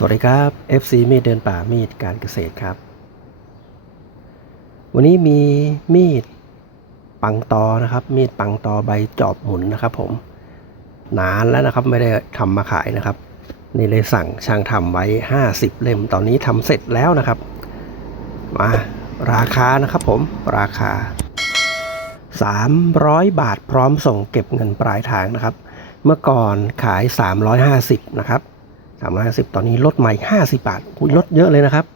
สวัสดีครับ FC มีดเดินป่ามีดการเกษตรครับ วันนี้มีมีดปังตอนะครับ มีดปังตอใบจอบหมุนนะครับ ผมนานแล้วนะครับไม่ได้ทำมาขายนะครับ นี่เลยสั่งช่างทำไว้ 50 เล่มตอนนี้ทำเสร็จแล้วนะครับ มาราคานะครับผมราคา 300 บาทพร้อมส่งเก็บเงินปลายทางนะครับ เมื่อก่อนขาย 350 นะครับ 350 ตอนนี้ลดใหม่50 บาทอุ๊ยลดเยอะเลยนะครับ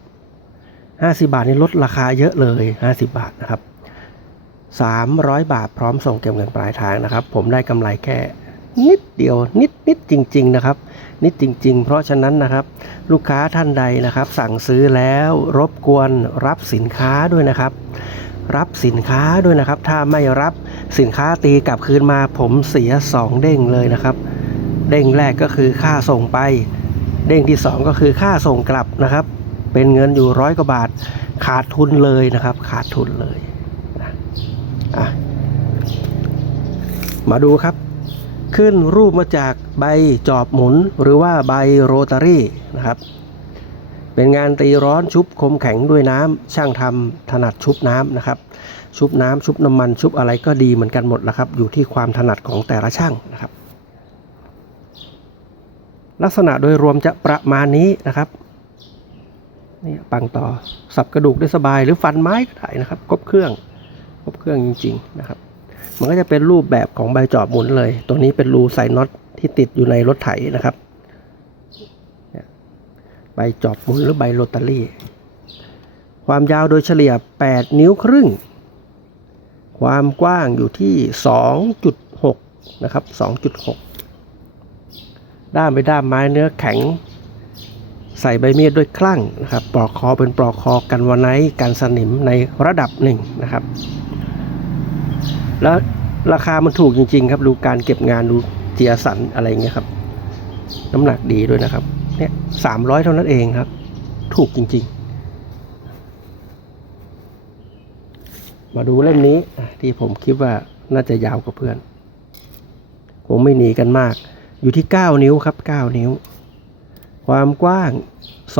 50 บาทนี่ลดราคาเยอะเลย 50 บาทนะครับ 300 บาทพร้อมส่งเก็บเงินปลายทางนะครับ ผมได้กำไรแค่นิดเดียวนิดนิดจริง ๆ นะครับ นิดจริง ๆ เพราะฉะนั้นนะครับ ลูกค้าท่านใดนะครับ สั่งซื้อแล้วรบกวนรับสินค้าด้วยนะครับ รับสินค้าด้วยนะครับ ถ้าไม่รับสินค้าตีกลับคืนมาผมเสีย 2 เด้งเลยนะครับ เด้งแรกก็คือค่าส่งไป เด้งที่ 2 ก็คือค่าส่งกลับนะครับ เป็นเงินอยู่ร้อยกว่าบาทขาดทุนเลยนะครับ ขาดทุนเลยนะมาดูครับ ขึ้นรูปมาจากใบจอบหมุนหรือว่าใบโรตารี่นะครับ เป็นงานตีร้อนชุบคมแข็งด้วยน้ำช่างทำถนัดชุบน้ำนะครับ ชุบน้ำชุบน้ำมันชุบอะไรก็ดีเหมือนกันหมดแล้วครับ อยู่ที่ความถนัดของแต่ละช่างนะครับ ลักษณะโดยรวมจะประมาณนี้นะครับนี่ปังต่อสับกระดูกได้สบายหรือฟันไม้ก็ได้นะครับครบเครื่องครบเครื่องจริง ๆนะครับ มันก็จะเป็นรูปแบบของใบจอบหมุนเลย ตัวนี้เป็นรูใส่น็อตที่ติดอยู่ในรถไถนะครับใบจอบหมุนหรือใบโรตารี่ ความยาวโดยเฉลี่ย 8 นิ้วครึ่ง ความกว้างอยู่ที่ 2.6 นะครับ 2.6 ด้ามไปด้ามไม้เนื้อแข็ง ใส่ใบมีดด้วยคลั่งนะครับปลอกคอเป็นปลอกคอกันวันไนกันสนิมในระดับหนึ่งนะครับ แล้วราคามันถูกจริง ๆ ครับ ดูการเก็บงานดูเจียสันอะไรเงี้ยครับ น้ำหนักดีด้วยนะครับเนี่ยสามร้อยเท่านั้นเองครับ ถูกจริง ๆมาดูเล่มนี้ที่ผมคิดว่าน่าจะยาวกว่าเพื่อนผมไม่หนีกันมาก อยู่ที่ 9 นิ้วครับ 9 นิ้ว ความกว้าง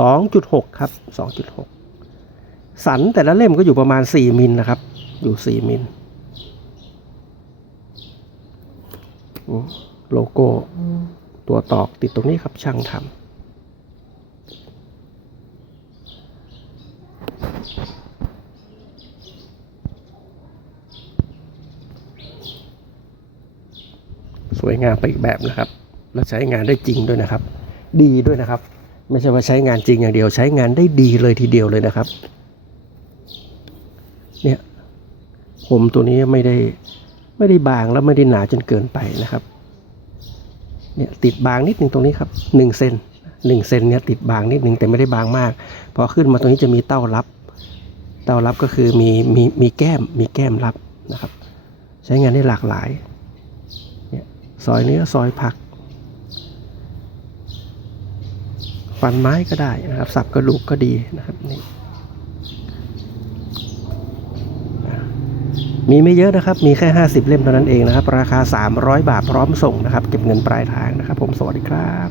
2.6 ครับ 2.6 สันแต่ละเล่มก็อยู่ประมาณ 4 มิลนะครับ อยู่ 4 มิลโลโก้ตัวตอกติดตรงนี้ครับช่างทำสวยงามไปอีกแบบนะครับ และใช้งานได้จริงด้วยนะครับ ดีด้วยนะครับ ไม่ใช่ว่าใช้งานจริงอย่างเดียว ใช้งานได้ดีเลยทีเดียวเลยนะครับ เนี่ยผมตัวนี้ไม่ได้ไม่ได้บางแล้วไม่ได้หนาจนเกินไปนะครับเนี่ยติดบางนิดหนึ่งตรงนี้ครับหนึ่งเซนหนึ่งเซนเนี่ยติดบางนิดหนึ่งแต่ไม่ได้บางมากพอขึ้นมาตรงนี้จะมีเต้ารับ เต้ารับก็คือมีมีมีแก้มมีแก้มรับนะครับ ใช้งานได้หลากหลายเนี่ยซอยเนื้อซอยผัก ฟันไม้ก็ได้นะครับ สับกระดูกก็ดีนะครับนี่มีไม่เยอะนะครับ มีแค่ 50 เล่มเท่านั้นเองนะครับ ราคา 300 บาทพร้อมส่งนะครับ เก็บเงินปลายทางนะครับ ผม สวัสดีครับ